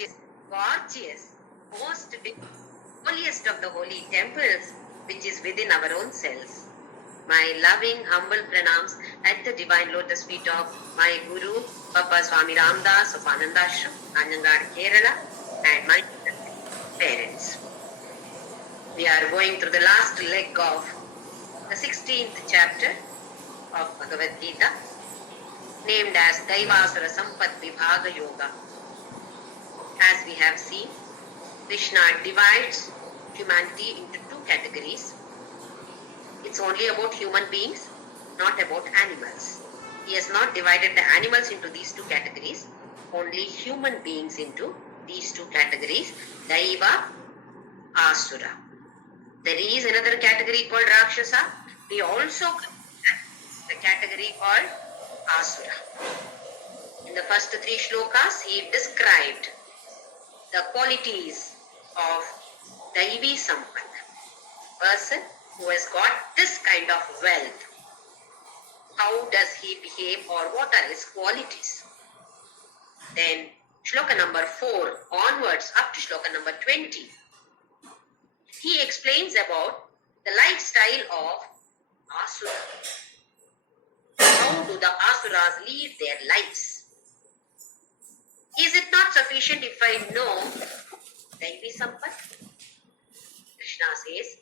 spacious, gorgeous, most holiest of the holy temples, which is within our own selves. My loving, humble pranams at the divine lotus feet of my Guru, Papa Swami Ramdas of Anandashram, Anangad, Kerala, and my parents. We are going through the last leg of the 16th chapter of Bhagavadgita, named as Daivasura Sampat Vibhaga Yoga. As we have seen, Krishna divides humanity into two categories. It's only about human beings, not about animals. He has not divided the animals into these two categories, only human beings into these two categories, Daiva, Asura. There is another category called Rakshasa. We also the category called Asura. In the first three shlokas, he described the qualities of Daivi Sampat, person who has got this kind of wealth. How does he behave, or what are his qualities? Then shloka number 4 onwards up to shloka number 20, he explains about the lifestyle of Asura. How do the Asuras live their lives? Is it not sufficient if I know Daivi Sampat? Krishna says,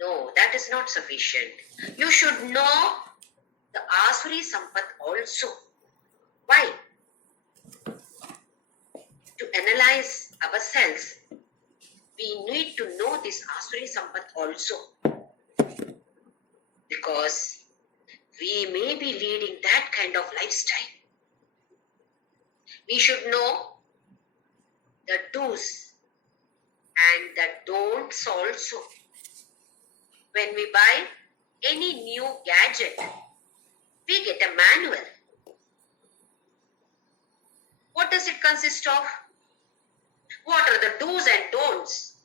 no, that is not sufficient. You should know the Asuri Sampat also. Why? To analyze ourselves, we need to know this Asuri Sampat also. Because we may be leading that kind of lifestyle. We should know the do's and the don'ts also. When we buy any new gadget, we get a manual. What does it consist of? What are the do's and don'ts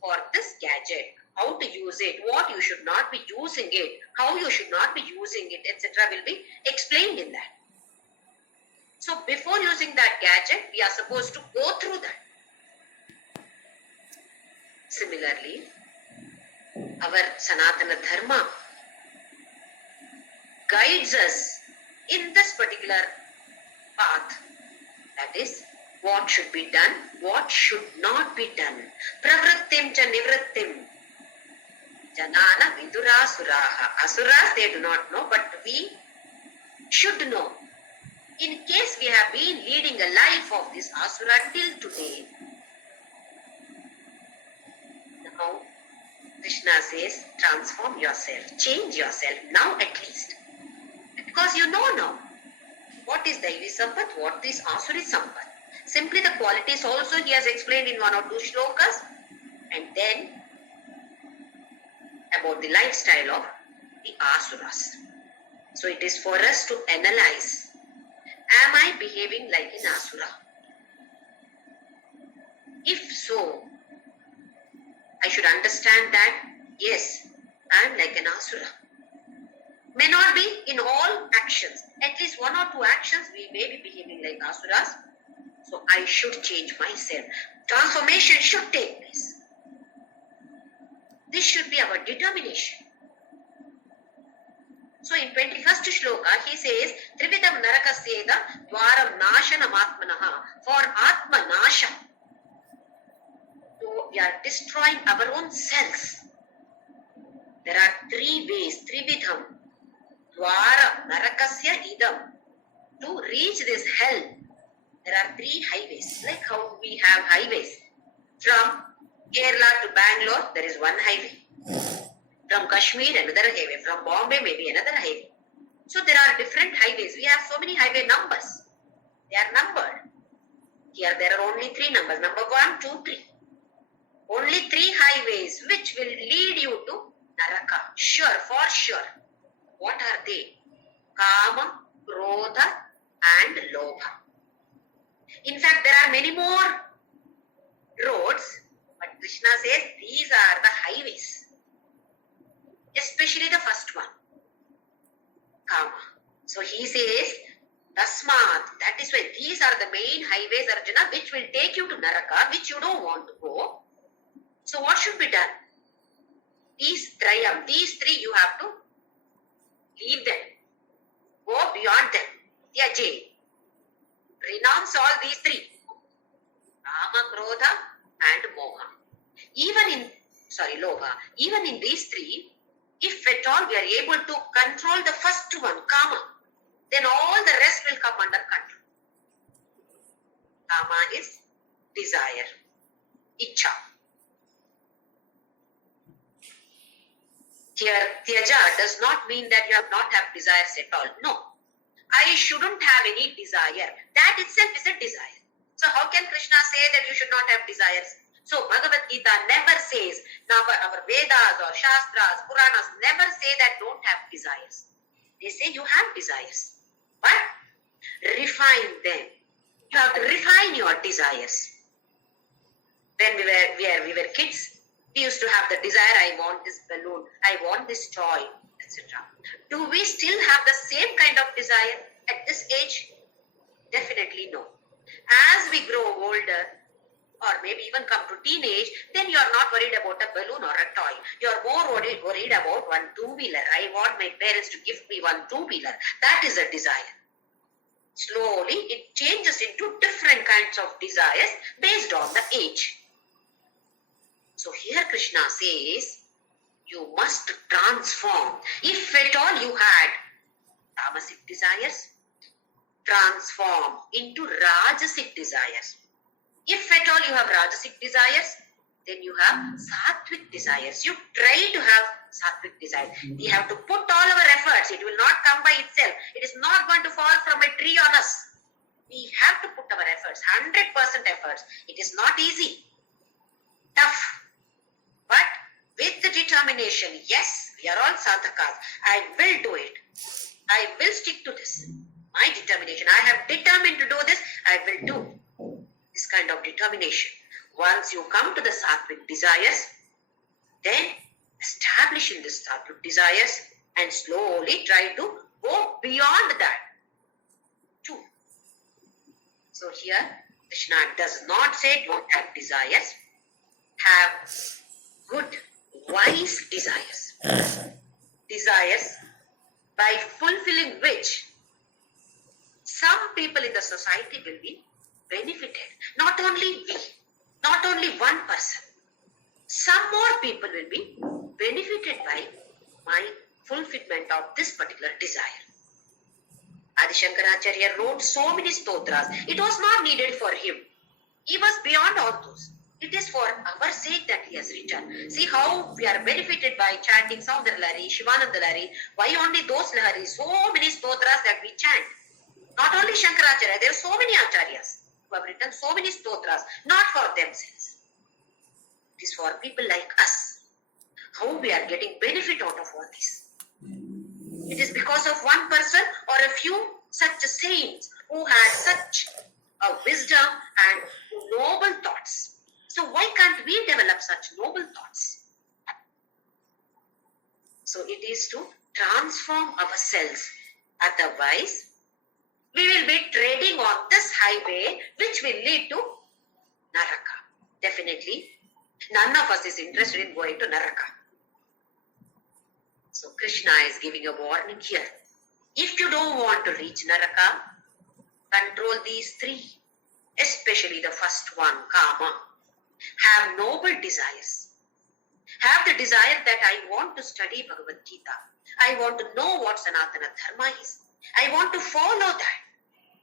for this gadget? How to use it, what you should not be using it, how you should not be using it, etc. will be explained in that. So before using that gadget, we are supposed to go through that. Similarly, our Sanatana Dharma guides us in this particular path. That is, what should be done, what should not be done. Pravrittim cha nivrittim. Janana vidurasuraha. Asuras, they do not know, but we should know. In case we have been leading a life of this Asura till today, now Krishna says, transform yourself, change yourself, now at least. Because you know now what is Daivi Sampat, what is Asuri Sampat. Simply the qualities also he has explained in 1 or 2 shlokas, and then about the lifestyle of the Asuras. So it is for us to analyze, am I behaving like an Asura? If so, I should understand that, yes, I am like an Asura. May not be in all actions. At least 1 or 2 actions we may be behaving like Asuras. So I should change myself. Transformation should take place. This should be our determination. So in 21st shloka, he says, Trividam Narakasyeda Dwaram Nashanam Atmanaha. For Atma Nasha, so we are destroying our own selves. There are 3 ways, Trividham, Dwaram Narakasya Idam. To reach this hell, there are 3 highways. Like how we have highways. From Kerala to Bangalore, there is one highway. From Kashmir, another highway. From Bombay, maybe another highway. So there are different highways. We have so many highway numbers. They are numbered. Here there are only 3 numbers. Number 1, 2, 3. Only 3 highways which will lead you to Naraka. Sure, for sure. What are they? Kama, Krodha and Lobha. In fact, there are many more roads, but Krishna says these are the highways. Especially the first one, Kama. So he says Tasmat, that is why these are the main highways, Arjuna, which will take you to Naraka, which you don't want to go. So what should be done? These three you have to leave them. Go beyond them. Tyaje. Renounce all these three. Kama, Krodha and Moha. Loha. Even in these three, if at all we are able to control the first one, Kama, then all the rest will come under control. Kama is desire, Ichha. Here, Tyaja does not mean that you have not have desires at all. No. I shouldn't have any desire. That itself is a desire. So how can Krishna say that you should not have desires? So Bhagavadgita never says, our Vedas or Shastras, Puranas never say that don't have desires. They say you have desires. But refine them. You have to refine your desires. When we were kids, we used to have the desire, I want this balloon, I want this toy, etc. Do we still have the same kind of desire at this age? Definitely no. As we grow older, or maybe even come to teenage, then you are not worried about a balloon or a toy. You are more worried about one two-wheeler. I want my parents to give me one two-wheeler. That is a desire. Slowly, it changes into different kinds of desires based on the age. So here Krishna says, you must transform. If at all you had tamasic desires, transform into rajasic desires. If at all you have rajasic desires, then you have sattvic desires. You try to have sattvic desires. We have to put all our efforts. It will not come by itself. It is not going to fall from a tree on us. We have to put our efforts, 100% efforts. It is not easy, tough. But with the determination, yes, we are all sadhakas. I will do it. I will stick to this. My determination. I have determined to do this. I will do this kind of determination. Once you come to the sattvic desires, then establish in the sattvic desires and slowly try to go beyond that too. So here, Krishna does not say don't have desires. Have good, wise desires. Desires by fulfilling which some people in the society will be benefited. Not only we, not only one person. Some more people will be benefited by my fulfillment of this particular desire. Adi Shankaracharya wrote so many stotras. It was not needed for him. He was beyond all those. It is for our sake that he has written. See how we are benefited by chanting Saundar Lahari, Shivananda Lahari. Why only those Laharis? So many stotras that we chant. Not only Shankaracharya, there are so many acharyas who have written so many stotras, not for themselves. It is for people like us. How we are getting benefit out of all this. It is because of one person or a few such saints who had such a wisdom and noble thoughts. So why can't we develop such noble thoughts? So it is to transform ourselves. Otherwise, we will be treading on this highway which will lead to Naraka. Definitely, none of us is interested in going to Naraka. So Krishna is giving a warning here. If you don't want to reach Naraka, control these three, especially the first one, Kama. Have noble desires. Have the desire that I want to study Bhagavadgita. I want to know what Sanatana Dharma is. I want to follow that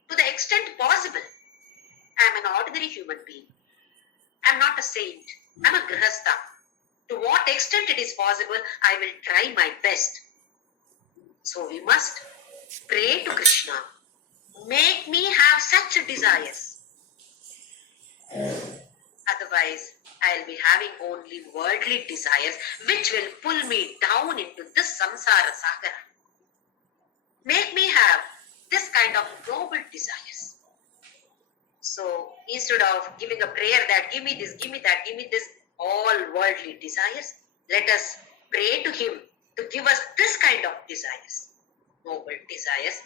to the extent possible. I am an ordinary human being. I am not a saint. I am a grihastha. To what extent it is possible, I will try my best. So we must pray to Krishna. Make me have such desires. Otherwise, I'll be having only worldly desires which will pull me down into this samsara sagara. Make me have this kind of noble desires. So instead of giving a prayer that give me this, give me that, give me this, all worldly desires, let us pray to him to give us this kind of desires, noble desires,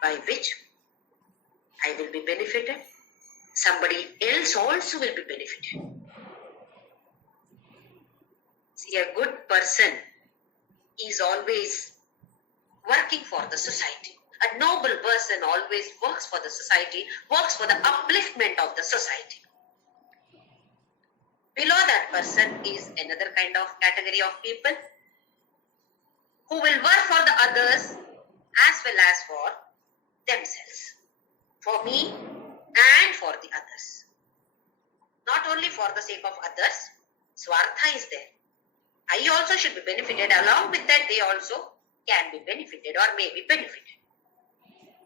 by which I will be benefited. Somebody else also will be benefited. See, a good person is always working for the society. A noble person always works for the society, works for the upliftment of the society. Below that person is another kind of category of people who will work for the others as well as for themselves, for me and for the others. Not only for the sake of others, Swartha is there. I also should be benefited. Along with that, they also can be benefited or may be benefited.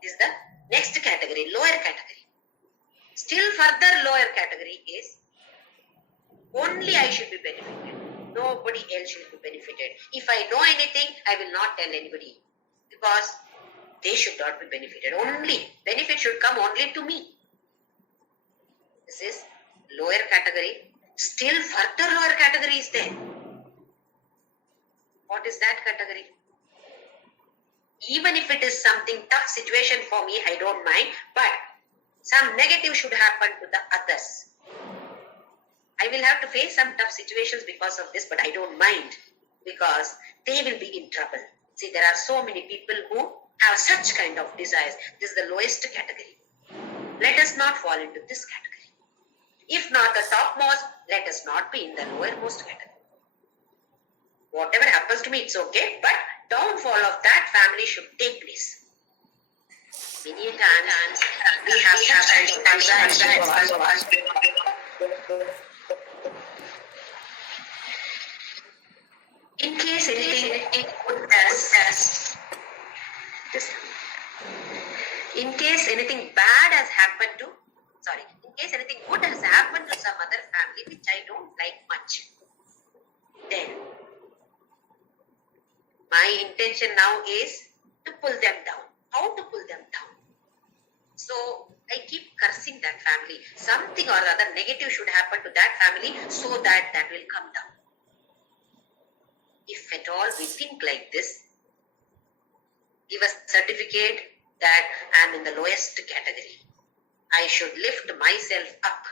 This is the next category, lower category. Still further lower category is only I should be benefited. Nobody else should be benefited. If I know anything, I will not tell anybody because they should not be benefited. Only benefit should come only to me. This is lower category. Still further lower category is there. What is that category? Even if it is something tough situation for me, I don't mind, but some negative should happen to the others. I will have to face some tough situations because of this, but I don't mind because they will be in trouble. See, there are so many people who have such kind of desires. This is the lowest category. Let us not fall into this category. If not the topmost, let us not be in the lowermost category. Whatever happens to me, it's okay, but downfall of that family should take place. Many times we have in case anything good in case anything bad has happened to, in case anything good has happened to some other family which I don't like much, then my intention now is to pull them down. How to pull them down? So I keep cursing that family. Something or other negative should happen to that family so that that will come down. If at all we think like this, give a certificate that I am in the lowest category. I should lift myself up.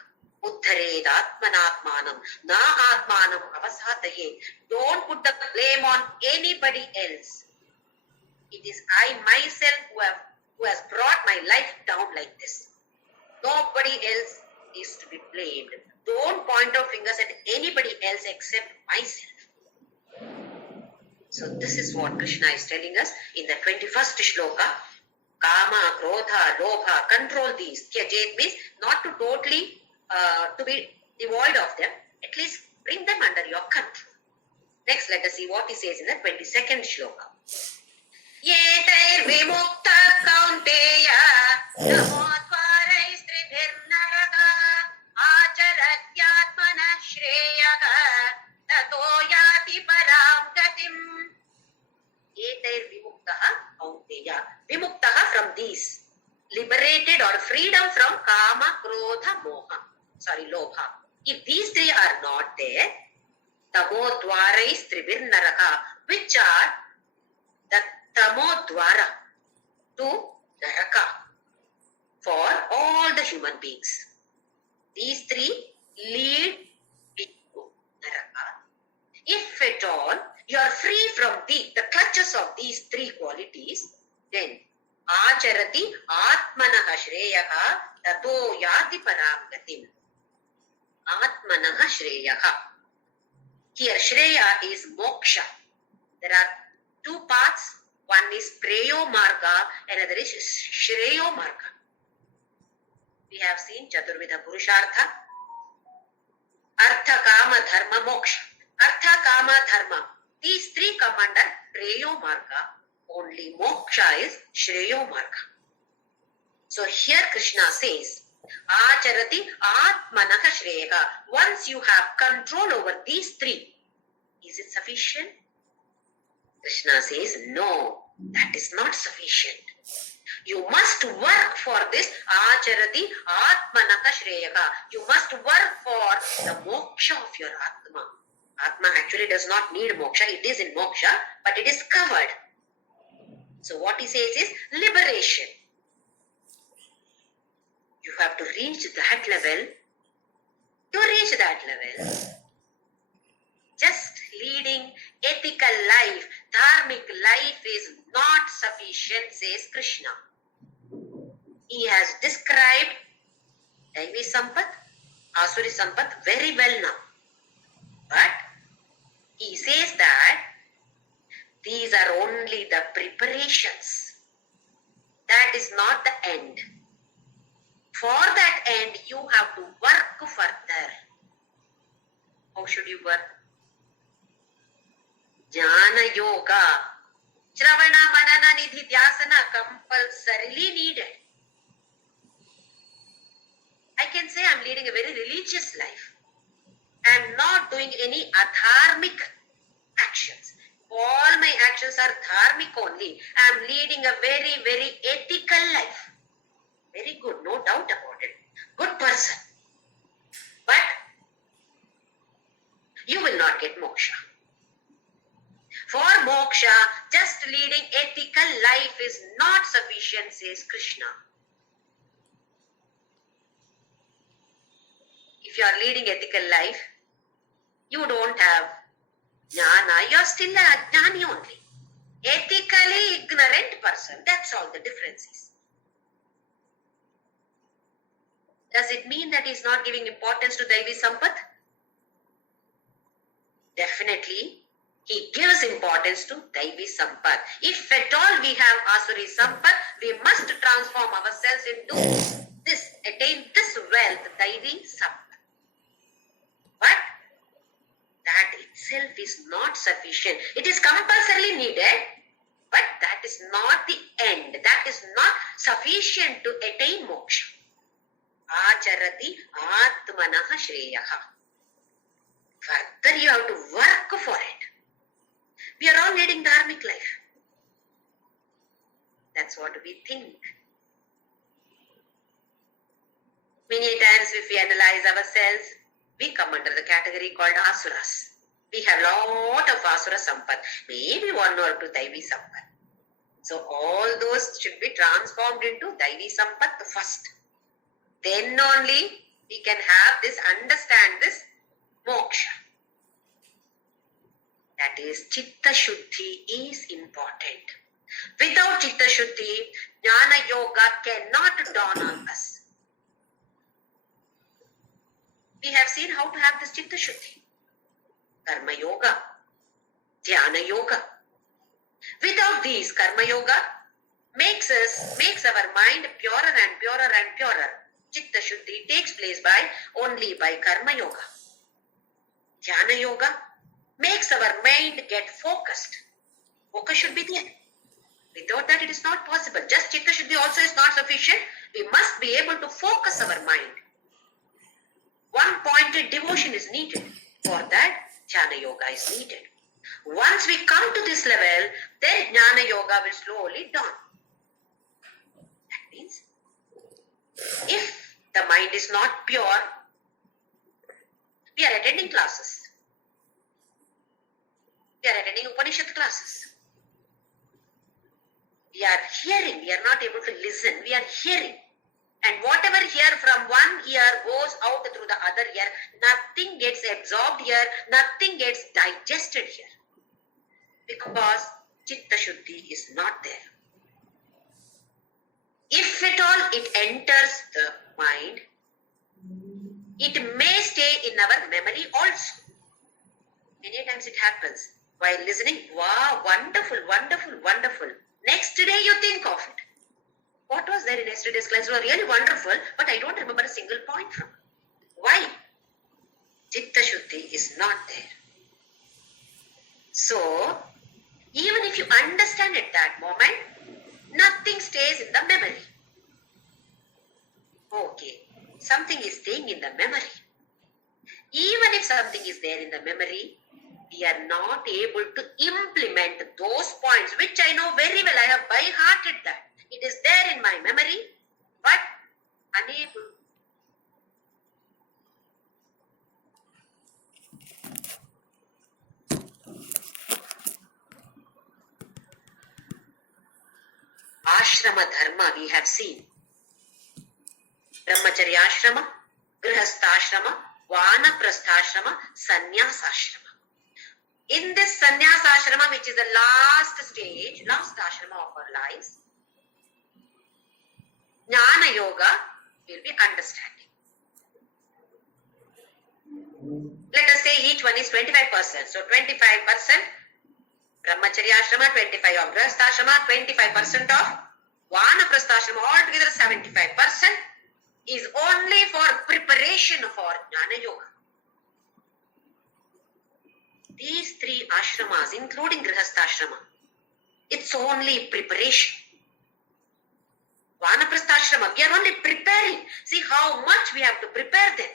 Uddhared atmanatmanam na atmanam avasataye. Don't put the blame on anybody else. It is I myself who has brought my life down like this. Nobody else is to be blamed. Don't point out fingers at anybody else except myself. So this is what Krishna is telling us in the 21st shloka. Kama, Krodha, Lobha, control these. Tyajet means not to totally to be devoid of them. At least bring them under your control. Next, let us see what he says in the 22nd shloka. Yetair vimukta kaunteya namotvarai stridhirnaraga acharatyatmana shreyaga tato yati param gatim. Yetair vimuktaha kaunteya. Vimuktaha from these. Liberated or freedom from kama, krodha, moha. Lobha. If these three are not there, tamodwarai stribirnaraka, which are the tamodwara to naraka for all the human beings. These three lead to naraka. If at all you are free from the clutches of these three qualities, then acharati atmanaha shreyaha tato yati param gatim. Atmanaha shreyaha. Here shreya is moksha. There are two paths. One is preyo marga, another is shreyo marga. We have seen chaturvidha purushartha, artha, kama, dharma, moksha. Artha, kama, dharma. These three come under preyo marga. Only moksha is shreyo marga. So here Krishna says, acharati atmanaha shreyaha. Once you have control over these three, is it sufficient? Krishna says, no, that is not sufficient. You must work for this acharati atmanaha shreyaha. You must work for the moksha of your atma. Atma actually does not need moksha. It is in moksha, but it is covered. So what he says is liberation. You have to reach that level. To reach that level, just leading ethical life, dharmic life is not sufficient, says Krishna. He has described Daivi Sampat, Asuri Sampat very well now. But he says that these are only the preparations. That is not the end. For that end, you have to work further. How should you work? Jnana Yoga, Shravana Manana Nidhi Dhyasana compulsorily needed. I can say I am leading a very religious life. I am not doing any adharmic actions. All my actions are dharmic only. I am leading a very, very ethical life. Very good, no doubt about it. Good person. But you will not get moksha. For moksha, just leading ethical life is not sufficient, says Krishna. If you are leading ethical life, you don't have jnana, you are still a jnani only. Ethically ignorant person, that's all the difference is. Does it mean that he is not giving importance to Daivi Sampat? Definitely, he gives importance to Daivi Sampat. If at all we have Asuri Sampat, we must transform ourselves into this, attain this wealth, Daivi Sampat. But that itself is not sufficient. It is compulsorily needed, but that is not the end. That is not sufficient to attain moksha. Acharati atmanaha shreyaha. Further, you have to work for it. We are all leading dharmic life. That's what we think. Many times if we analyze ourselves, we come under the category called asuras. We have lot of asura sampat, maybe one or two Daivi sampat. So all those should be transformed into Daivi sampat first. Then only we can have this, understand this moksha. That is, Chitta Shuddhi is important. Without Chitta Shuddhi, Jnana Yoga cannot dawn on us. We have seen how to have this Chitta Shuddhi. Karma Yoga, Dhyana Yoga. Without these, Karma Yoga makes our mind purer and purer and purer. Chitta Shuddhi takes place only by Karma Yoga. Dhyana Yoga makes our mind get focused. Focus should be there. Without that, it is not possible. Just Chitta Shuddhi also is not sufficient. We must be able to focus our mind. One-pointed devotion is needed. For that, Jnana Yoga is needed. Once we come to this level, then Jnana Yoga will slowly dawn. That means, if the mind is not pure, we are attending classes. We are attending Upanishad classes. We are hearing, we are not able to listen, we are hearing. And whatever hear from one ear goes out through the other ear. Nothing gets absorbed here, nothing gets digested here. Because Chitta Shuddhi is not there. If at all it enters the mind, it may stay in our memory also. Many times it happens. While listening, wow, wonderful, wonderful, wonderful. Next day you think of it. What was there in yesterday's class? It was really wonderful, but I don't remember a single point from it. Why? Chitta Shuddhi is not there. So, even if you understand at that moment, nothing stays in the memory. Okay, something is staying in the memory. Even if something is there in the memory, we are not able to implement those points, which I know very well. I have by-hearted that. It is there in my memory, but unable. Ashrama dharma we have seen. Brahmacharyashrama, Grihastashrama, Vanaprastha-ashrama, Sannyasashrama. In this Sannyasashrama, which is the last stage, last ashrama of our lives, Jnana Yoga will be understanding. Let us say each one is 25%. So 25% Brahmacharya Ashrama, 25% of Grihastha Ashrama, 25% of Vanaprastha Ashrama, altogether 75% is only for preparation for Jnana Yoga. These three ashramas, including Grihastha Ashrama, it's only preparation. Vanaprastha Ashrama, we are only preparing. See how much we have to prepare them.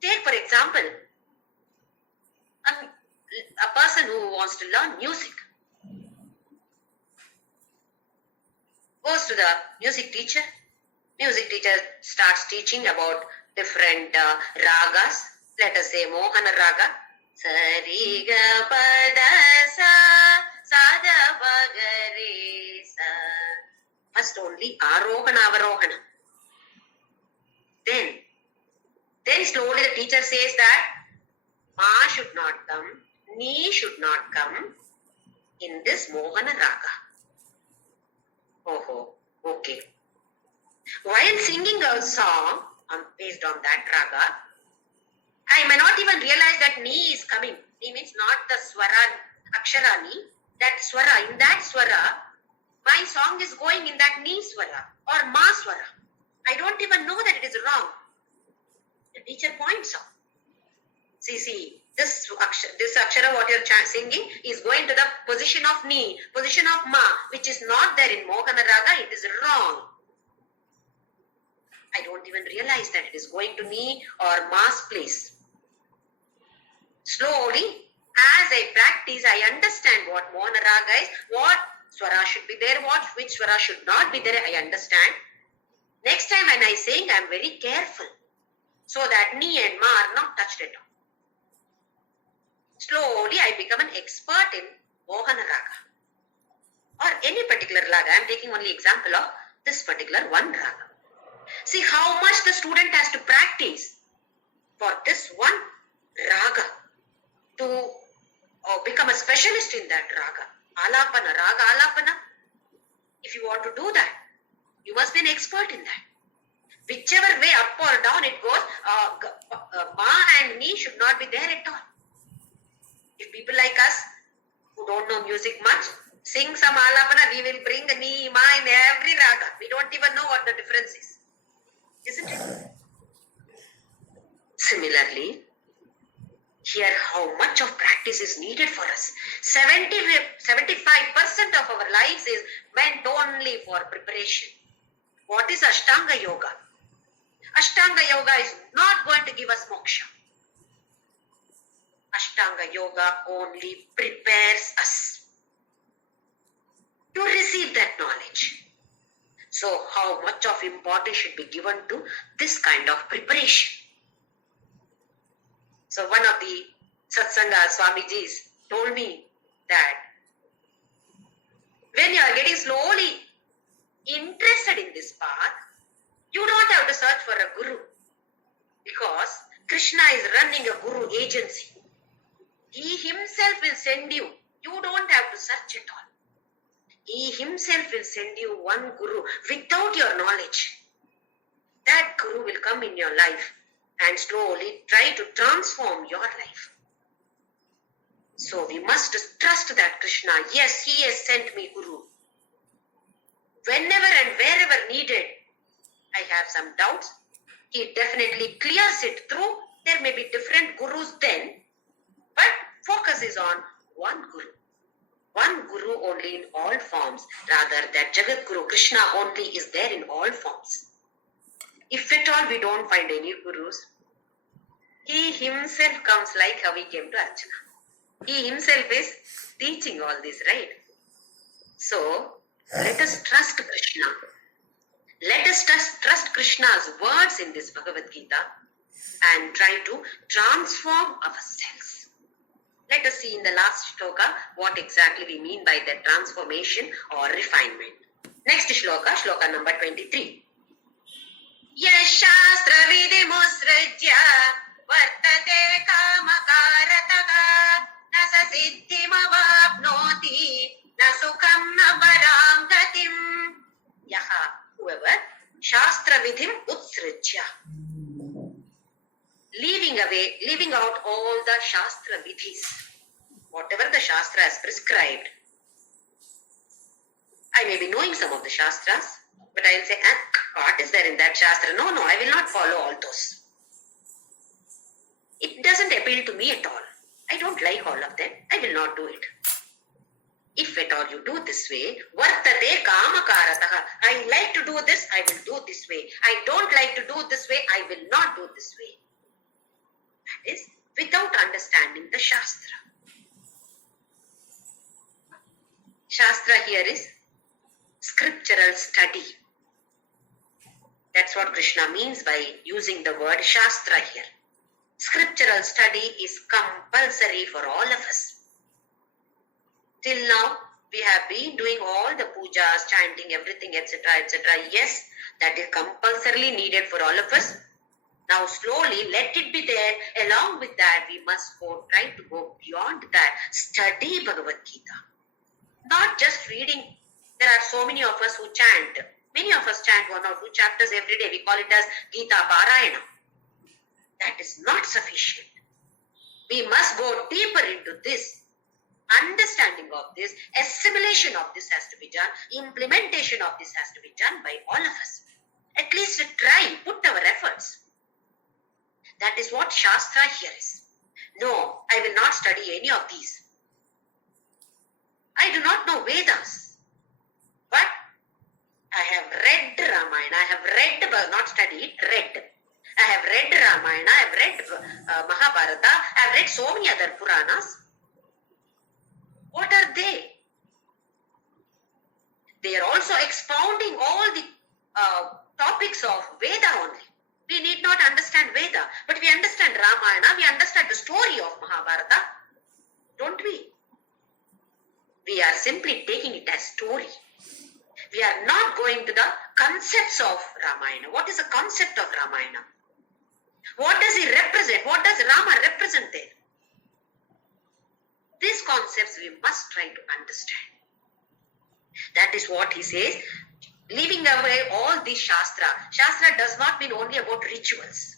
Take for example, a person who wants to learn music goes to the music teacher. Music teacher starts teaching about different ragas. Let us say Mohana Raga. Sariga pada sa sada bagare sa. First only Arohana Avarohana. Then slowly the teacher says that Ma should not come, Ni should not come in this Mohana Raga. Oh, okay. While singing a song based on that raga, I may not even realize that Ni is coming. Ni means not the swara, akshara Ni. That swara, in that swara, my song is going in that Ni swara or Ma swara. I don't even know that it is wrong. The teacher points out. See, this akshara what you're singing is going to the position of Ni, position of Ma, which is not there in Mohana Raga. It is wrong. I don't even realize that it is going to Ni or Ma's place. Slowly, as I practice, I understand what Mohana Raga is, what swara should be there, which swara should not be there, I understand. Next time when I sing, I am very careful so that Ni and Ma are not touched at all. Slowly, I become an expert in Mohana Raga or any particular raga. I am taking only example of this particular one raga. See how much the student has to practice for this one raga to become a specialist in that raga. Alapana, raga alapana. If you want to do that, you must be an expert in that. Whichever way, up or down it goes, Ma and Ni should not be there at all. If people like us who don't know music much, sing some alapana, we will bring Ni, Ma in every raga. We don't even know what the difference is. Isn't it? Similarly, here how much of practice is needed for us. 75% of our lives is meant only for preparation. What is Ashtanga Yoga? Ashtanga Yoga is not going to give us moksha. Ashtanga Yoga only prepares us to receive that knowledge. So how much of importance should be given to this kind of preparation? So one of the Satsanga Swamijis told me that when you are getting slowly interested in this path, you don't have to search for a guru because Krishna is running a guru agency. He himself will send you. You don't have to search at all. He himself will send you one guru without your knowledge. That guru will come in your life and slowly try to transform your life. So we must trust that Krishna, yes, he has sent me guru. Whenever and wherever needed, I have some doubts. He definitely clears it through. There may be different gurus then, but focus is on one guru. One guru only in all forms, rather that Jagat Guru Krishna only is there in all forms. If at all we don't find any gurus, he himself comes like how he came to Archana. He himself is teaching all this, right? So, let us trust Krishna. Let us trust Krishna's words in this Bhagavadgita and try to transform ourselves. Let us see in the last shloka what exactly we mean by that transformation or refinement. Next shloka, shloka number 23. Yashastra vidimusrajya vartate kamakarataha na sa siddhimavapnoti na sukham na param gatim. Yaha, whoever, shastra vidhim utsrajya. Leaving out all the shastra vidhis, whatever the shastra has prescribed. I may be knowing some of the shastras, but I will say, what is there in that shastra? No, I will not follow all those. It doesn't appeal to me at all. I don't like all of them. I will not do it. If at all you do this way, vartate kamakarataha. I like to do this, I will do this way. I don't like to do this way, I will not do this way. That is without understanding the shastra. Shastra here is scriptural study. That's what Krishna means by using the word shastra here. Scriptural study is compulsory for all of us. Till now, we have been doing all the pujas, chanting, everything, etc., etc. Yes, that is compulsorily needed for all of us. Now slowly let it be there. Along with that, we must try to go beyond that. Study Bhagavadgita. Not just reading. There are so many of us who chant. Many of us chant 1 or 2 chapters every day. We call it as Gita Parayana. That is not sufficient. We must go deeper into this. Understanding of this, assimilation of this has to be done. Implementation of this has to be done by all of us. At least try, put our efforts. That is what Shastra here is. No, I will not study any of these. I do not know Vedas. But I have read Ramayana, I have read, not studied, read. I have read Ramayana, I have read Mahabharata, I have read so many other Puranas. What are they? They are also expounding all the topics of Veda only. We need not understand Veda, but we understand Ramayana, we understand the story of Mahabharata, don't we? We are simply taking it as story. We are not going to the concepts of Ramayana. What is the concept of Ramayana? What does he represent? What does Rama represent there? These concepts we must try to understand. That is what he says. Leaving away all these Shastra. Shastra does not mean only about rituals.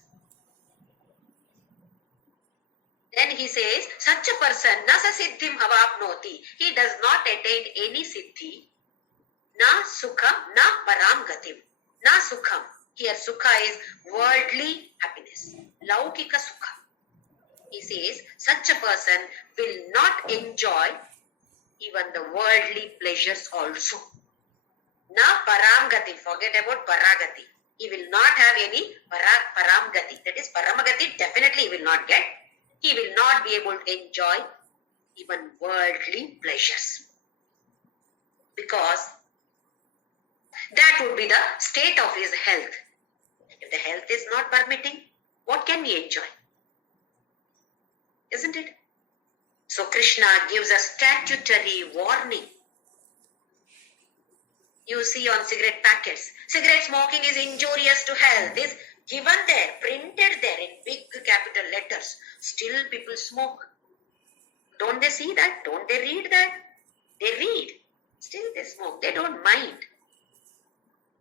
Then he says, such a person, na sa siddhim avapnoti. He does not attain any siddhi. Na sukham, na param gatim. Na sukham. Here sukha is worldly happiness. Laukika sukha. He says, such a person will not enjoy even the worldly pleasures also. Na param gati. Forget about paragati. He will not have any param gati. That is paramagati. Definitely he will not get. He will not be able to enjoy even worldly pleasures. Because that would be the state of his health. If the health is not permitting, what can we enjoy? Isn't it? So Krishna gives a statutory warning. You see on cigarette packets, cigarette smoking is injurious to health. Is given there, printed there in big capital letters. Still people smoke. Don't they see that? Don't they read that? They read. Still they smoke. They don't mind.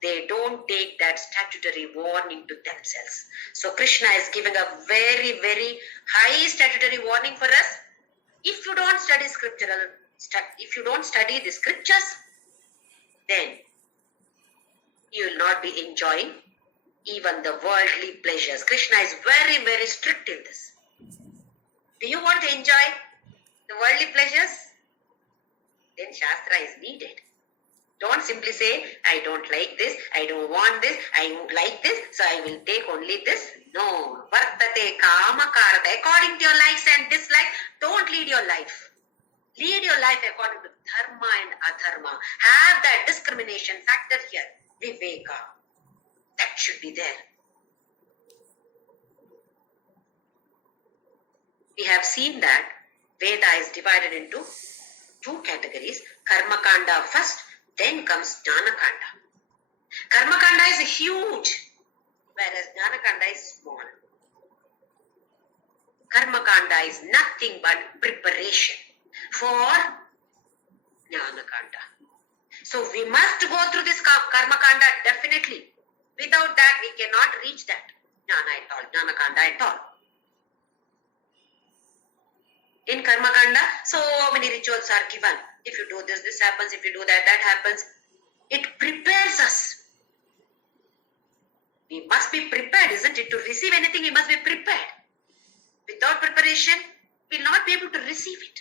They don't take that statutory warning to themselves. So Krishna is giving a very, very high statutory warning for us. If you don't study if you don't study the scriptures, then you will not be enjoying even the worldly pleasures. Krishna is very, very strict in this. Do you want to enjoy the worldly pleasures? Then Shastra is needed. Don't simply say, I don't like this, I don't want this, I don't like this, so I will take only this. No. Vartate kama karata. According to your likes and dislikes, don't lead your life. Lead your life according to dharma and adharma. Have that discrimination factor here. Viveka. That should be there. We have seen that Veda is divided into 2 categories. Karma Kanda first, Then comes Jnanakanda. Karmakanda is huge, whereas Jnanakanda is small. Karmakanda is nothing but preparation for Jnanakanda. So we must go through this Karmakanda definitely. Without that, we cannot reach that Jnana at all, Jnanakanda at all. In Karmakanda, so many rituals are given. If you do this, this happens. If you do that, that happens. It prepares us. We must be prepared, isn't it? To receive anything, we must be prepared. Without preparation, we will not be able to receive it.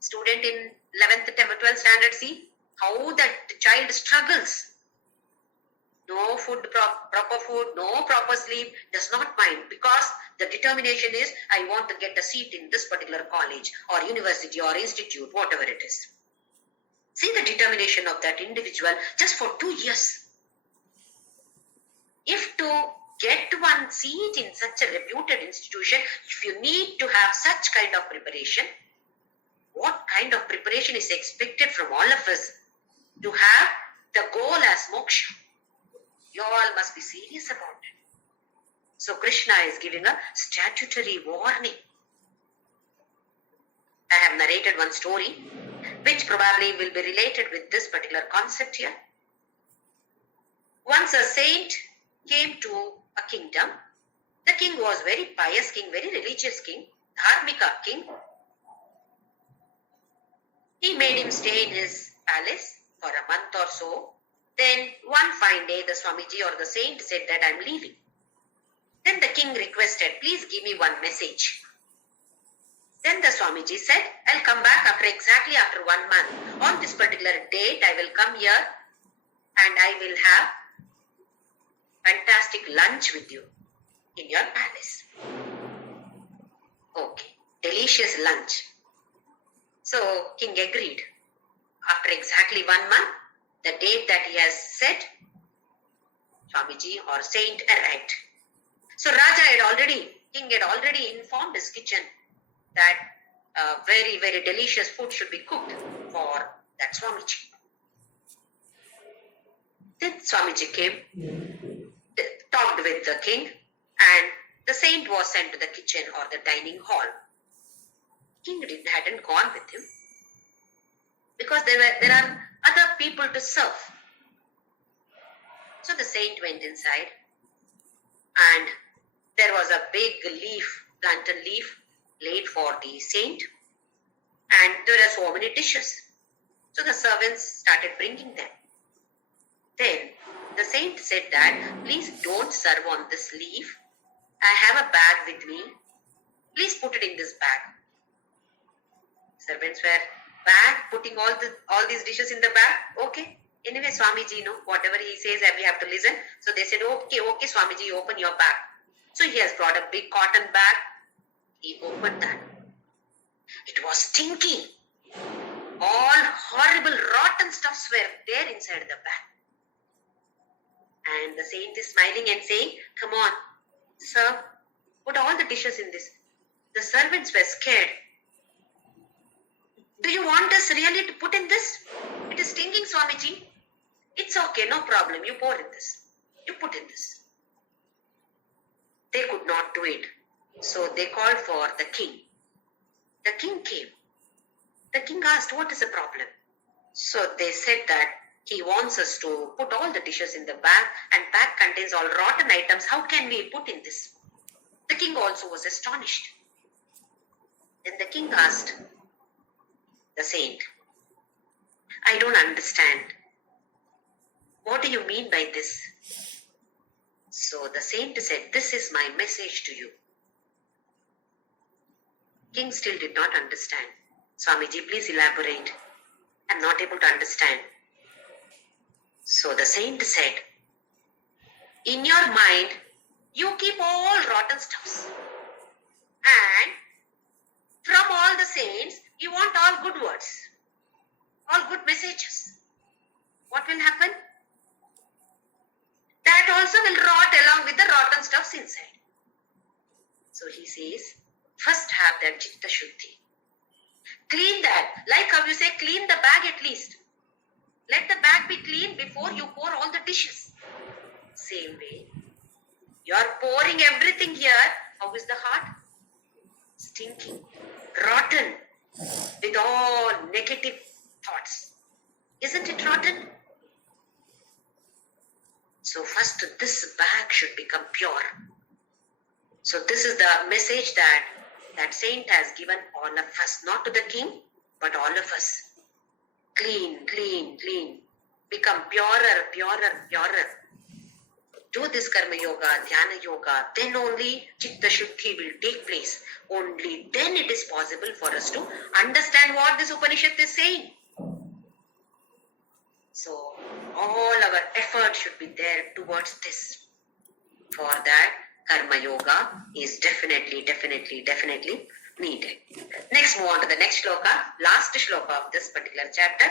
Student in 11th, 12th standard, see how that child struggles. No food, proper food, no proper sleep, does not mind, because the determination is, I want to get a seat in this particular college or university or institute, whatever it is. See the determination of that individual just for 2 years. If to get one seat in such a reputed institution, if you need to have such kind of preparation, what kind of preparation is expected from all of us to have the goal as moksha? You all must be serious about it. So Krishna is giving a statutory warning. I have narrated one story which probably will be related with this particular concept here. Once a saint came to a kingdom. The king was very pious king, very religious king, dharmika king. He made him stay in his palace for a month or so. Then one fine day the Swamiji or the saint said that I am leaving. Then the king requested, please give me one message. Then the Swamiji said, I'll come back exactly after 1 month. On this particular date, I will come here and I will have fantastic lunch with you in your palace. Okay, delicious lunch. So king agreed. After exactly 1 month, the date that he has set, Swamiji or saint arrived. So king had already informed his kitchen that very, very delicious food should be cooked for that Swamiji. Then Swamiji came, talked with the king, and the saint was sent to the kitchen or the dining hall. King hadn't gone with him because there are other people to serve. So the saint went inside and there was a big plantain leaf laid for the saint, and there are so many dishes. So the servants started bringing them. Then the saint said that, please don't serve on this leaf. I have a bag with me. Please put it in this bag. Servants were putting all these dishes in the bag. Okay. Anyway, Swamiji, whatever he says, we have to listen. So they said, okay, Swamiji, open your bag. So he has brought a big cotton bag. He opened that. It was stinky. All horrible, rotten stuffs were there inside the bag. And the saint is smiling and saying, come on, sir, put all the dishes in this. The servants were scared. Do you want us really to put in this? It is stinking, Swamiji. It's okay, no problem. You pour in this. You put in this. They could not do it. So they called for the king. The king came. The king asked, what is the problem? So they said that he wants us to put all the dishes in the bag, and bag contains all rotten items. How can we put in this? The king also was astonished. Then the king asked the saint, I don't understand. What do you mean by this? So the saint said, this is my message to you. King still did not understand. Swamiji, please elaborate. I'm not able to understand. So the saint said, in your mind, you keep all rotten stuffs. And from all the saints, you want all good words, all good messages. What will happen? That also will rot along with the rotten stuffs inside. So he says, first have that Chitta Shuddhi. Clean that. Like how you say, clean the bag at least. Let the bag be clean before you pour all the dishes. Same way, you are pouring everything here. How is the heart? Stinking, rotten, with all negative thoughts. Isn't it rotten? So first this bag should become pure. So this is the message that saint has given all of us, not to the king, but all of us. Clean, clean, clean. Become purer, purer, purer. Do this karma yoga, dhyana yoga, then only chitta shuddhi will take place. Only then it is possible for us to understand what this Upanishad is saying. So all our effort should be there towards this. For that, karma yoga is definitely needed. Next, move on to the next shloka, last shloka of this particular chapter.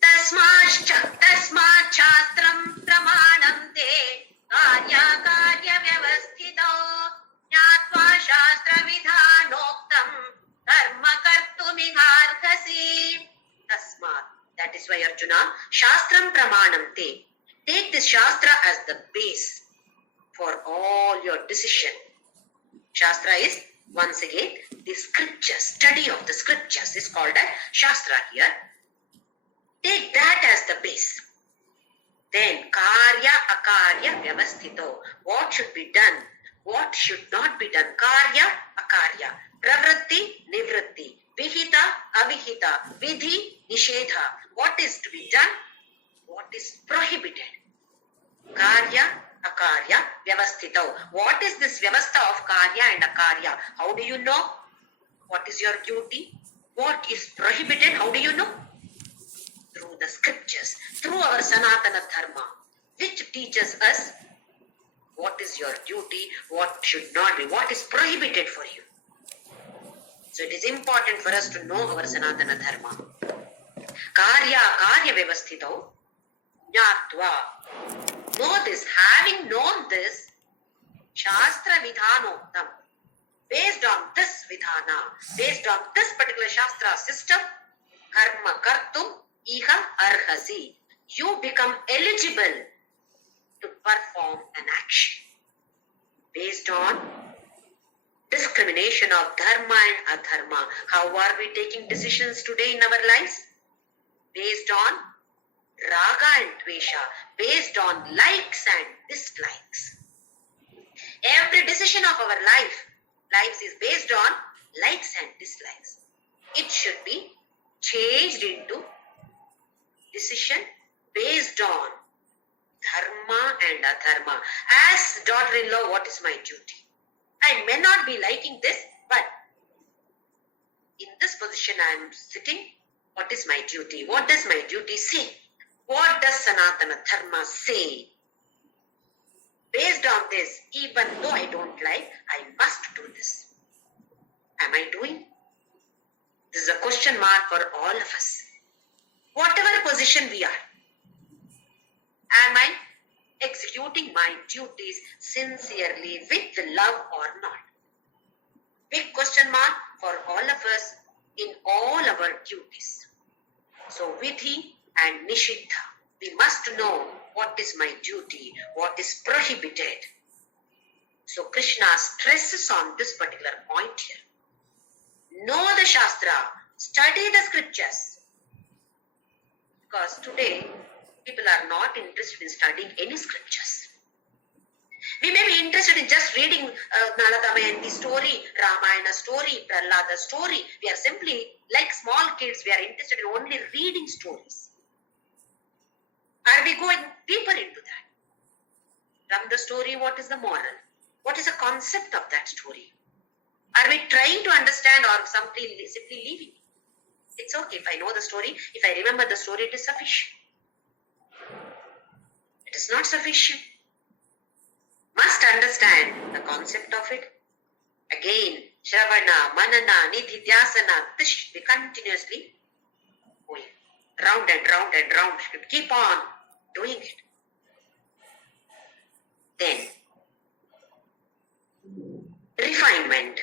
Tasmat shastram pramanam te karya vyavasthito jnatva shastra vidhanoktam karma kartumiharhasi. Tasmat, that is why Arjuna, shastram pramanam te. Take this shastra as the base for all your decision. Shastra is, once again, the scriptures, study of the scriptures is called as shastra here. Take that as the base. Then, karya akarya vyavasthito. What should be done? What should not be done? Karya akarya. Pravritti nivritti. Vihita avihita. Vidhi nishedha. What is to be done? What is prohibited? Karya akarya vyavasthito. What is this vyavastha of karya and akarya? How do you know? What is your duty? What is prohibited? How do you know? Through the scriptures, through our Sanatana Dharma, which teaches us what is your duty, what should not be, what is prohibited for you. So it is important for us to know our Sanatana Dharma. Karya akarya vyavasthito jnatva. Know this, having known this, Shastra vidhanoktam. Based on this vidhana, based on this particular Shastra system, karma kartum iha arhasi. You become eligible to perform an action. Based on discrimination of dharma and adharma. How are we taking decisions today in our lives? Based on raga and dvesha, based on likes and dislikes. Every decision of our lives is based on likes and dislikes. It should be changed into decision based on dharma and adharma. As daughter-in-law, what is my duty? I may not be liking this, but in this position I am sitting. What is my duty? What does my duty say? What does Sanatana Dharma say? Based on this, even though I don't like, I must do this. Am I doing? This is a question mark for all of us. Whatever position we are, am I executing my duties sincerely with love or not? Big question mark for all of us in all our duties. So vidhi and nishiddha, we must know what is my duty, what is prohibited. So Krishna stresses on this particular point here. Know the Shastra, study the scriptures. Because today, people are not interested in studying any scriptures. We may be interested in just reading Nala Damayanti story, Ramayana story, Prahlada story. We are simply like small kids, we are interested in only reading stories. Are we going deeper into that? From the story, what is the moral? What is the concept of that story? Are we trying to understand or simply leaving? It's okay if I know the story, if I remember the story, it is sufficient. It is not sufficient. Must understand the concept of it. Again, Shravana, Manana, Nididhyasana, this should be continuously going round and round and round. Should keep on doing it. Then, refinement.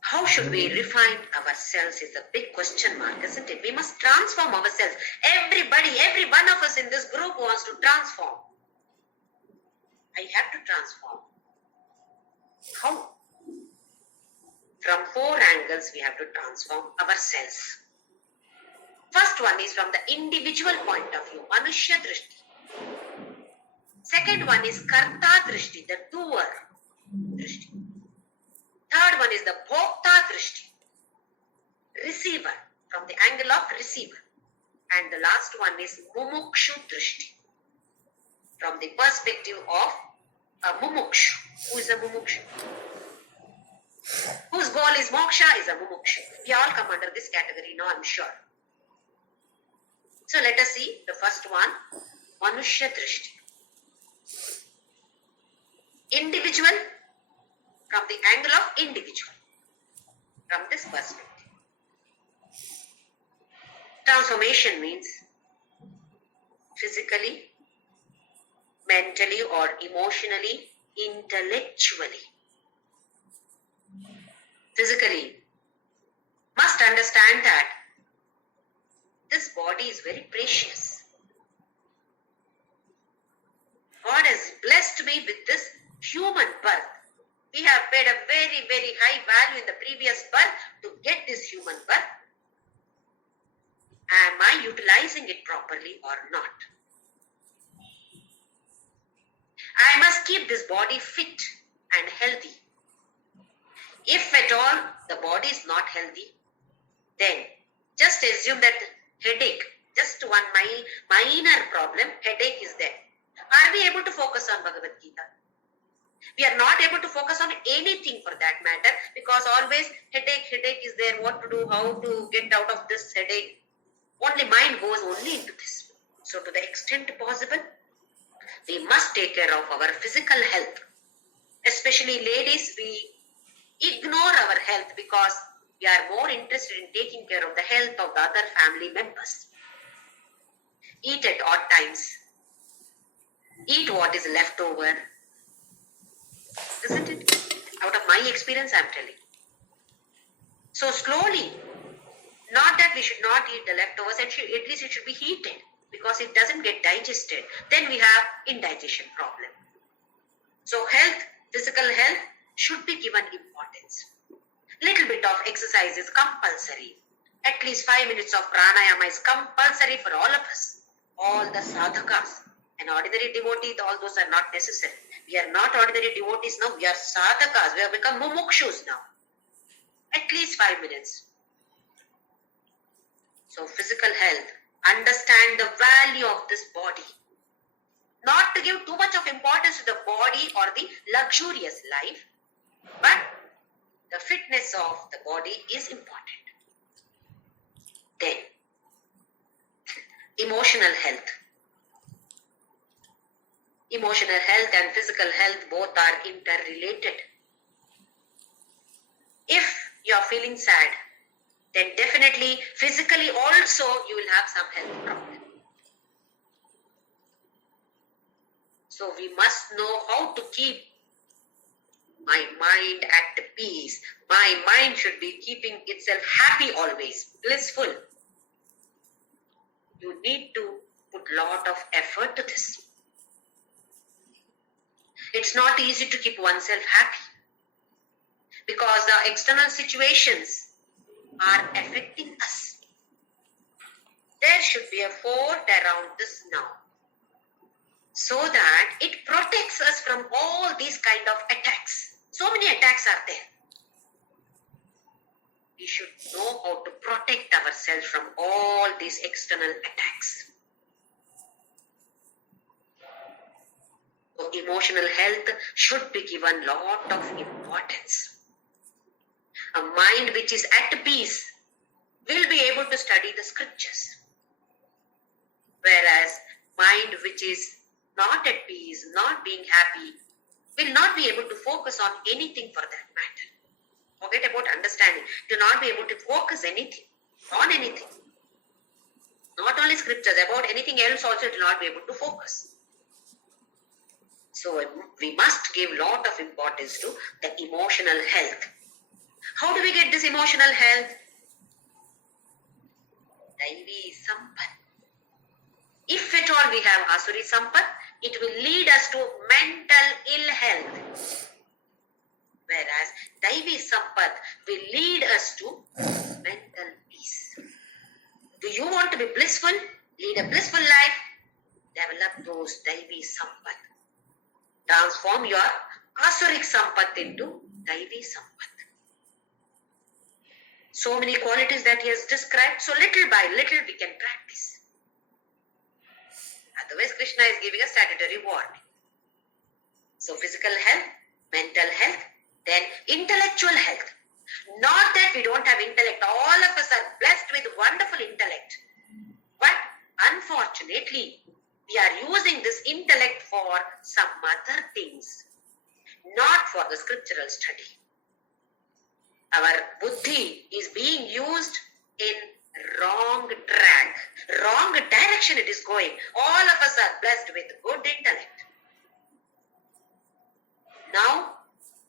How should we refine ourselves is a big question mark, isn't it? We must transform ourselves. Everybody, every one of us in this group wants to transform. I have to transform. How? From 4 angles we have to transform ourselves. First one is from the individual point of view, Manushya Drishti. Second one is Karta Drishti, the doer Drishti. Third one is the Bhokta Drishti, receiver, from the angle of receiver. And the last one is Mumukshu Drishti, from the perspective of a Mumukshu. Who is a Mumukshu? Whose goal is moksha is a Mumukshu. We all come under this category now, I'm sure. So let us see the first one, Manushya Drishti. Individual, from the angle of individual, from this perspective. Transformation means physically, mentally or emotionally, intellectually. Physically, must understand that this body is very precious. God has blessed me with this human birth. We have paid a very, very high value in the previous birth to get this human birth. Am I utilizing it properly or not? I must keep this body fit and healthy. If at all the body is not healthy, then just assume that headache, just one minor problem, headache is there. Are we able to focus on Bhagavadgita? We are not able to focus on anything for that matter, because always headache is there, what to do, how to get out of this headache. Only mind goes only into this. So to the extent possible, we must take care of our physical health. Especially ladies, we ignore our health because we are more interested in taking care of the health of the other family members. Eat at odd times. Eat what is left over. Isn't it? Out of my experience, I am telling. So slowly, not that we should not eat the leftovers, at least it should be heated, because it doesn't get digested. Then we have indigestion problem. So health, physical health should be given importance. Little bit of exercise is compulsory. At least 5 minutes of pranayama is compulsory for all of us. All the sadhakas. An ordinary devotee, all those are not necessary. We are not ordinary devotees now. We are sadhakas. We have become mumukshus now. At least 5 minutes. So physical health. Understand the value of this body. Not to give too much of importance to the body or the luxurious life, but the fitness of the body is important. Then, emotional health. Emotional health and physical health both are interrelated. If you are feeling sad, then definitely physically also you will have some health problem. So we must know how to keep my mind at peace. My mind should be keeping itself happy always, blissful. You need to put lot of effort to this. It's not easy to keep oneself happy because the external situations are affecting us. There should be a fort around this now, so that it protects us from all these kind of attacks. So many attacks are there. We should know how to protect ourselves from all these external attacks. So emotional health should be given lot of importance. A mind which is at peace will be able to study the scriptures. Whereas mind which is not at peace, not being happy, will not be able to focus on anything for that matter. Forget about understanding. Do not be able to focus anything, on anything. Not only scriptures, about anything else also do not be able to focus. So we must give lot of importance to the emotional health. How do we get this emotional health? Daivi Sampat. If at all we have Asuri Sampat, it will lead us to mental ill health. Whereas Daivi Sampat will lead us to mental peace. Do you want to be blissful? Lead a blissful life? Develop those Daivi Sampat. Transform your Asuric Sampat into Daivi Sampat. So many qualities that he has described, so little by little we can practice. Otherwise, Krishna is giving a statutory warning. So physical health, mental health, then intellectual health. Not that we don't have intellect. All of us are blessed with wonderful intellect. But unfortunately, we are using this intellect for some other things, not for the scriptural study. Our buddhi is being used in wrong track, wrong direction it is going. All of us are blessed with good intellect. Now,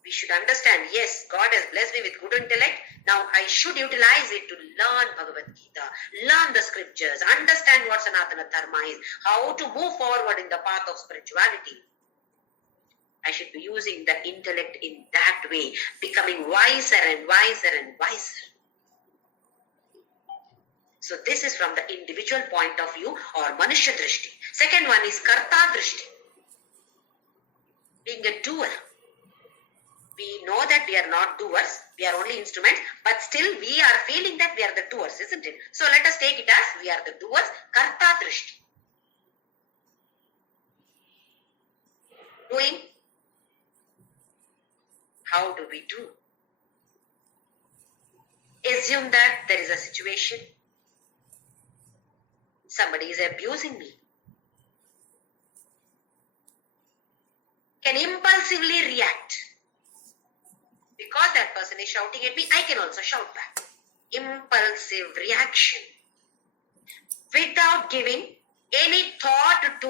we should understand, yes, God has blessed me with good intellect. Now, I should utilize it to learn Bhagavadgita, learn the scriptures, understand what Sanatana Dharma is, how to move forward in the path of spirituality. I should be using the intellect in that way, becoming wiser and wiser and wiser. So this is from the individual point of view or Manusya Drishti. Second one is Karta Drishti. Being a doer. We know that we are not doers, we are only instruments, but still we are feeling that we are the doers, isn't it? So let us take it as we are the doers, Karta Drishti. Doing. How do we do? Assume that there is a situation. Somebody is abusing me. Can impulsively react. Because that person is shouting at me, I can also shout back. Impulsive reaction. Without giving any thought to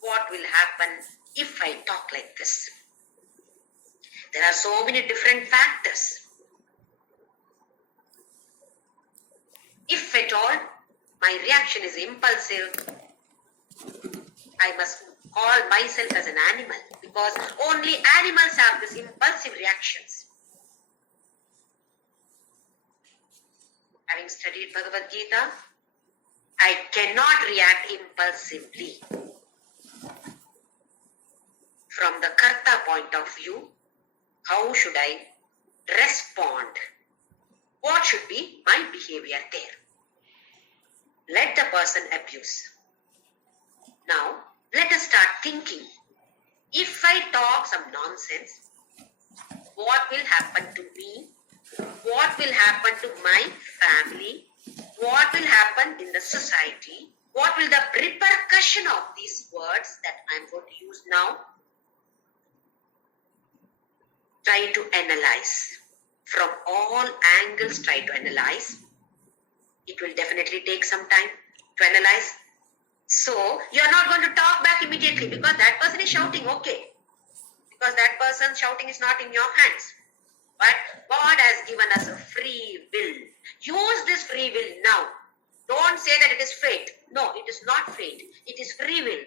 what will happen if I talk like this. There are so many different factors. If at all my reaction is impulsive, I must call myself as an animal, because only animals have these impulsive reactions. Having studied Bhagavad-gita, I cannot react impulsively. From the Karta point of view, how should I respond? What should be my behavior there? Let the person abuse. Now, let us start thinking. If I talk some nonsense, what will happen to me? What will happen to my family? What will happen in the society? What will the repercussion of these words that I am going to use now? Try to analyze. From all angles, try to analyze. It will definitely take some time to analyze. So, you are not going to talk back immediately because that person is shouting, okay. Because that person's shouting is not in your hands. But God has given us a free will. Use this free will now. Don't say that it is fate. No, it is not fate. It is free will.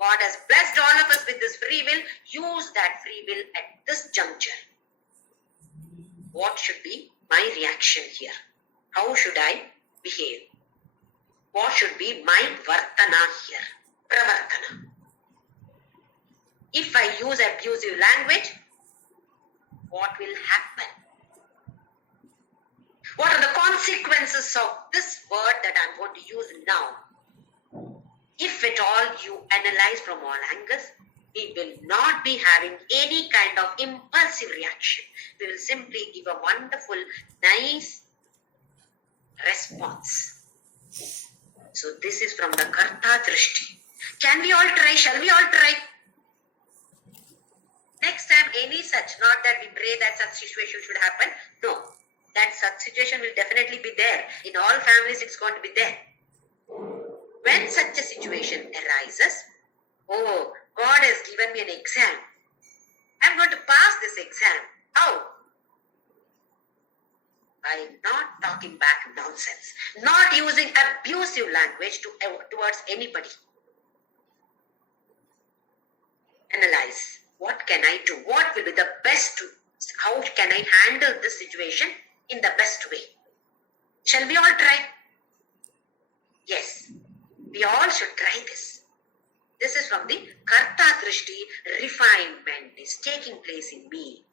God has blessed all of us with this free will. Use that free will at this juncture. What should be my reaction here? How should I behave? What should be my vartana here? Pravartana. If I use abusive language, what will happen? What are the consequences of this word that I'm going to use now? If at all you analyze from all angles, we will not be having any kind of impulsive reaction. We will simply give a wonderful, nice response. So this is from the Karta Drishti. Can we all try? Shall we all try? Next time any such, not that we pray that such situation should happen. No, that such situation will definitely be there. In all families it's going to be there. When such a situation arises, oh, God has given me an exam. I'm going to pass this exam. How? By not talking back nonsense, not using abusive language towards anybody. Analyze. What can I do? What will be the best? How can I handle this situation in the best way? Shall we all try? Yes, we all should try this. This is from the Karta Drishti. Refinement is taking place in me.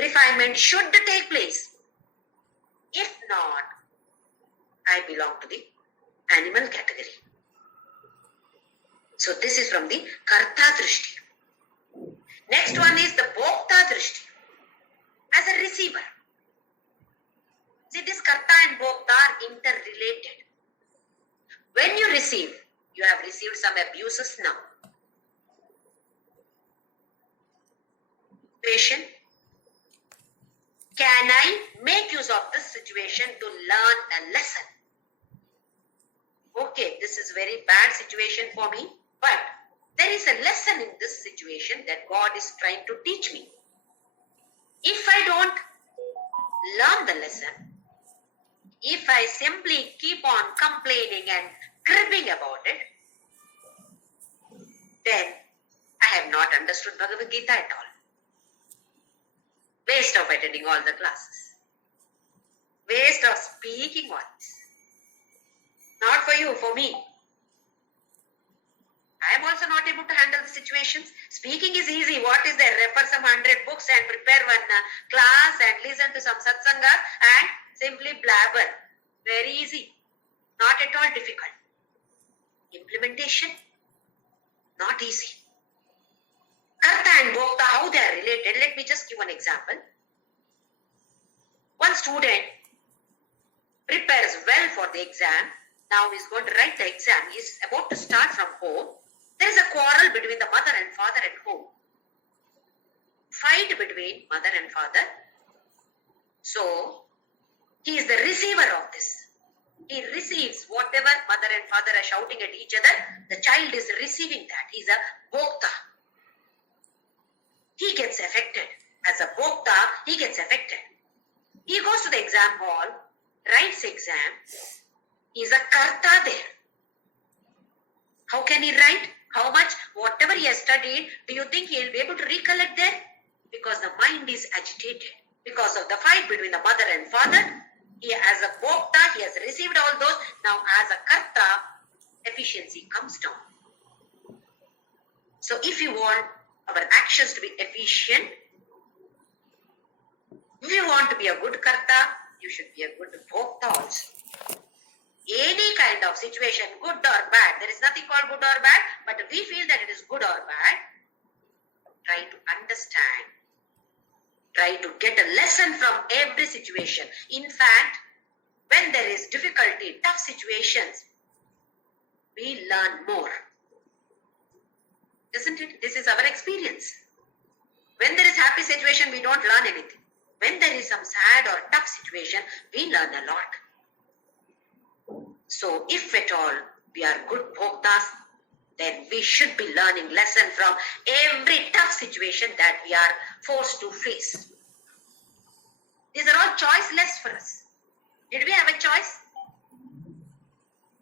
Refinement should take place. If not, I belong to the animal category. So this is from the Karta Drishti. Next one is the Bhokta Drishti. As a receiver. See, this Karta and Bhokta are interrelated. When you receive, you have received some abuses now. Patient. Can I make use of this situation to learn a lesson? Okay, this is very bad situation for me, but there is a lesson in this situation that God is trying to teach me. If I don't learn the lesson, if I simply keep on complaining and cribbing about it, then I have not understood Bhagavadgita at all. Waste of attending all the classes. Waste of speaking once. Not for you, for me. I am also not able to handle the situations. Speaking is easy. What is there? Refer some 100 books and prepare one class and listen to some satsangas and simply blabber. Very easy. Not at all difficult. Implementation? Not easy. Karta and Bhokta, how they are related? Let me just give an example. One student prepares well for the exam. Now he is going to write the exam. He is about to start from home. There is a quarrel between the mother and father at home. Fight between mother and father. So, he is the receiver of this. He receives whatever mother and father are shouting at each other. The child is receiving that. He is a Bhokta. He gets affected. As a Bhokta, he gets affected. He goes to the exam hall, writes exam. He is a Karta there. How can he write? How much? Whatever he has studied, do you think he will be able to recollect there? Because the mind is agitated. Because of the fight between the mother and father, he as a Bhokta, he has received all those. Now as a Karta, efficiency comes down. So if you want our actions to be efficient, if you want to be a good Karta, you should be a good Bhokta also. Any kind of situation, good or bad, there is nothing called good or bad, but we feel that it is good or bad. Try to understand. Try to get a lesson from every situation. In fact, when there is difficulty, tough situations, we learn more. Isn't it? This is our experience. When there is happy situation, we don't learn anything. When there is some sad or tough situation, we learn a lot. So if at all we are good Bhoktas, then we should be learning lesson from every tough situation that we are forced to face. These are all choiceless for us. Did we have a choice?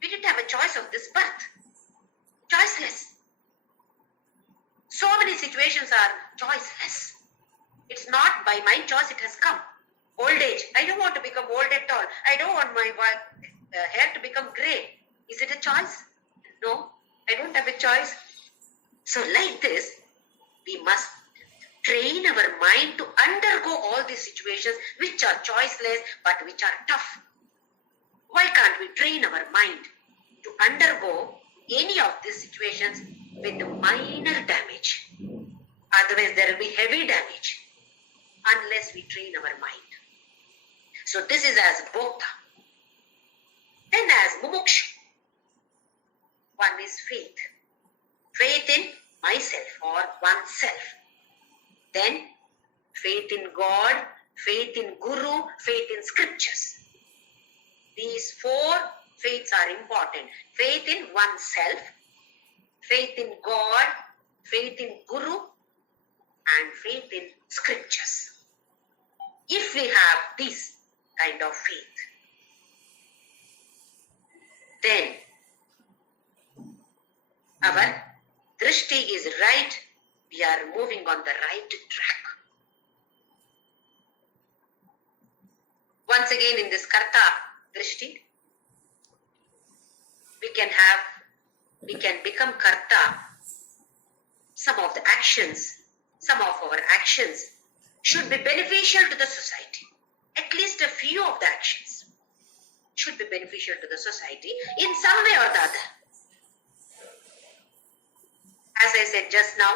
We didn't have a choice of this birth. Choiceless. So many situations are choiceless. It's not by my choice it has come. Old age. I don't want to become old at all. I don't want my hair to become grey. Is it a choice? No, I don't have a choice. So like this, we must train our mind to undergo all these situations which are choiceless but which are tough. Why can't we train our mind to undergo any of these situations with minor damage? Otherwise there will be heavy damage unless we train our mind. So this is as Bhokta. Then as Mumukshu, one is faith. Faith in myself or oneself. Then faith in God, faith in Guru, faith in scriptures. These four faiths are important. Faith in oneself, faith in God, faith in Guru, and faith in scriptures. If we have this kind of faith, then our drishti is right. We are moving on the right track. Once again, in this karta drishti, we can become karta. Some of our actions should be beneficial to the society. At least a few of the actions should be beneficial to the society in some way or the other. As I said just now,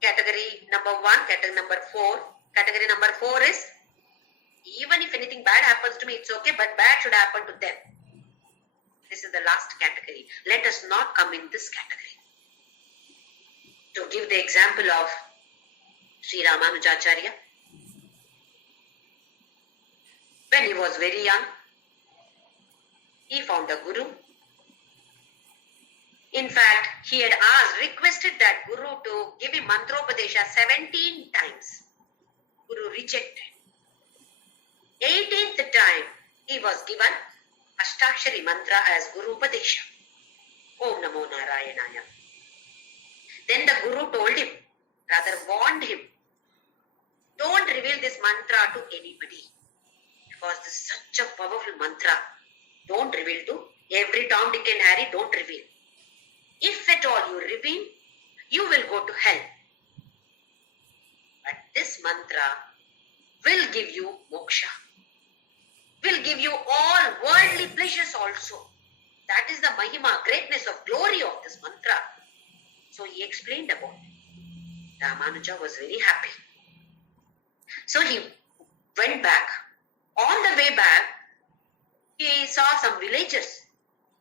category number 1, category number 4. Category number 4 is, even if anything bad happens to me, it's okay, but bad should happen to them. This is the last category. Let us not come in this category. To give the example of Sri Ramanujacharya, when he was very young, he found a guru. In fact, he had requested that guru to give him mantropadesha 17 times. Guru rejected. 18th time, he was given Ashtakshari mantra as Guru Upadesha. Om Namo Narayanaya. Then the Guru told him, rather warned him, don't reveal this mantra to anybody, because this is such a powerful mantra. Don't reveal to every Tom, Dick and Harry, don't reveal. If at all you reveal, you will go to hell. But this mantra will give you moksha, will give you all worldly pleasures also. That is the mahima, greatness of glory of this mantra. So he explained about it. Ramanuja was very happy. So he went back. On the way back, he saw some villagers.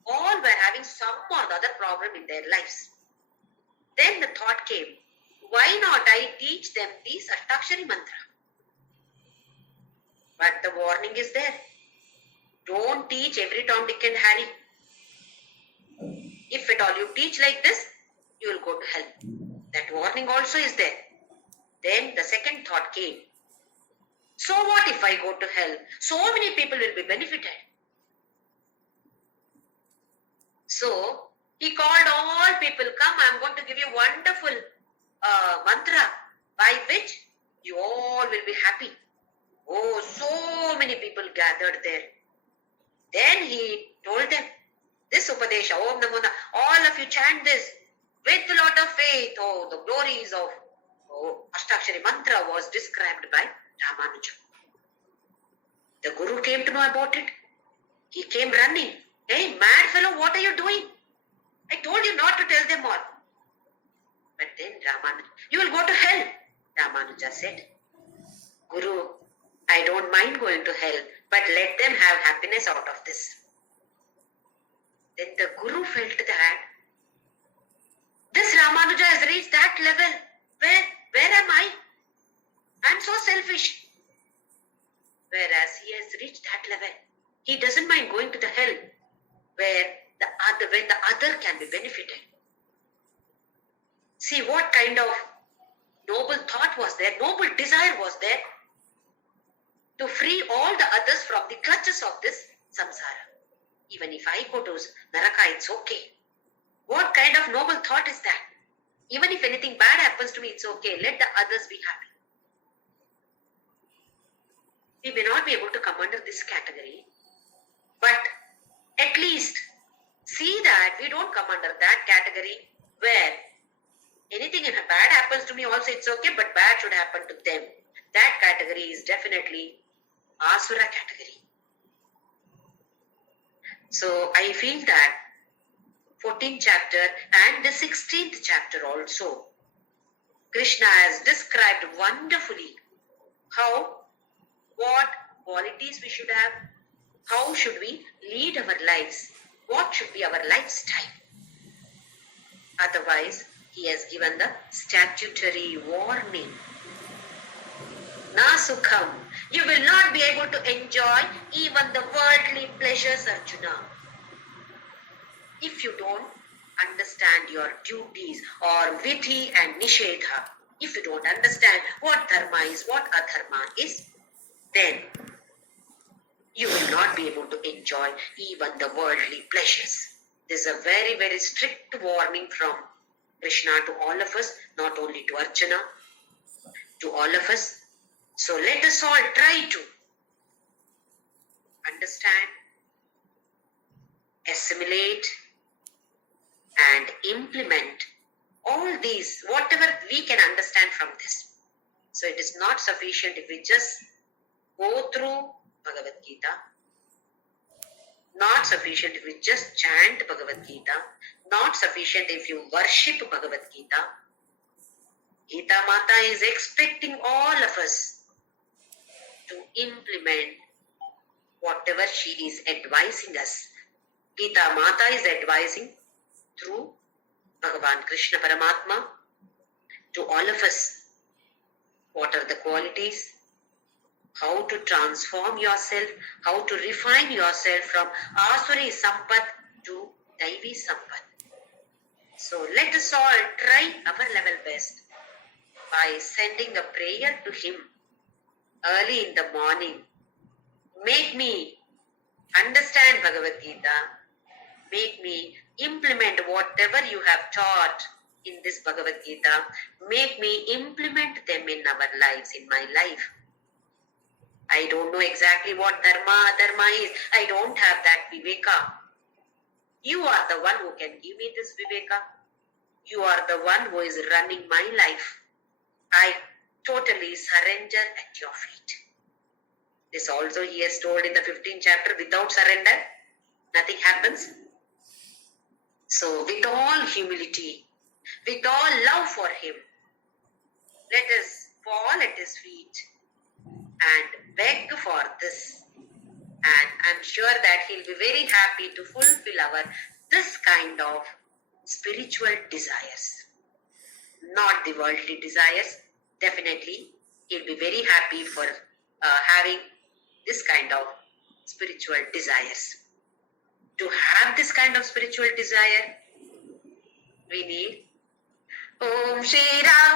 All were having some or the other problem in their lives. Then the thought came, why not I teach them this Ashtakshari mantra? But the warning is there. Don't teach every Tom, Dick and Harry. If at all you teach like this, you will go to hell. That warning also is there. Then the second thought came. So what if I go to hell? So many people will be benefited. So he called all people, come, I am going to give you wonderful mantra by which you all will be happy. Oh, so many people gathered there. Then he told them, this Upadesha, Om Namo Narayanaya, all of you chant this with a lot of faith. Oh, the glories of Ashtakshari mantra was described by Ramanuja. The Guru came to know about it. He came running. Hey, mad fellow, what are you doing? I told you not to tell them all. But then Ramanuja, you will go to hell. Ramanuja said, Guru, I don't mind going to hell, but let them have happiness out of this. Then the Guru felt that this Ramanuja has reached that level. Where am I? I'm so selfish. Whereas he has reached that level. He doesn't mind going to the hell where the other can be benefited. See what kind of noble thought was there, noble desire was there to free all the others from the clutches of this samsara. Even if I go to Naraka, it's okay. What kind of noble thought is that? Even if anything bad happens to me, it's okay. Let the others be happy. We may not be able to come under this category, but at least see that we don't come under that category where anything bad happens to me also, it's okay, but bad should happen to them. That category is definitely Asura category. So I feel that 14th chapter and the 16th chapter also, Krishna has described wonderfully what qualities we should have, how should we lead our lives, what should be our lifestyle. Otherwise, he has given the statutory warning. Na sukham. You will not be able to enjoy even the worldly pleasures, Arjuna, if you don't understand your duties or vidhi and nishedha. If you don't understand what dharma is, what adharma is, then you will not be able to enjoy even the worldly pleasures. This is a very, very strict warning from Krishna to all of us, not only to Archana, to all of us. So let us all try to understand, assimilate, and implement all these, whatever we can understand from this. So it is not sufficient if we just go through Bhagavad Gita, not sufficient if we just chant Bhagavad Gita, not sufficient if you worship Bhagavad Gita. Gita Mata is expecting all of us to implement whatever she is advising us. Gita Mata is advising through Bhagavan Krishna Paramatma to all of us what are the qualities, how to transform yourself, how to refine yourself from Asuri Sampat to Daivi Sampat. So let us all try our level best by sending a prayer to him early in the morning. Make me understand Bhagavad Gita. Make me implement whatever you have taught in this Bhagavad Gita. Make me implement them in our lives, in my life. I don't know exactly what dharma is. I don't have that viveka. You are the one who can give me this viveka. You are the one who is running my life. I totally surrender at your feet. This also he has told in the 15th chapter, without surrender, nothing happens. So with all humility, with all love for him, let us fall at his feet and beg for this. And I'm sure that he'll be very happy to fulfill our this kind of spiritual desires. Not the worldly desires. Definitely, he'll be very happy for having this kind of spiritual desires. To have this kind of spiritual desire, we need Om Shri Ram.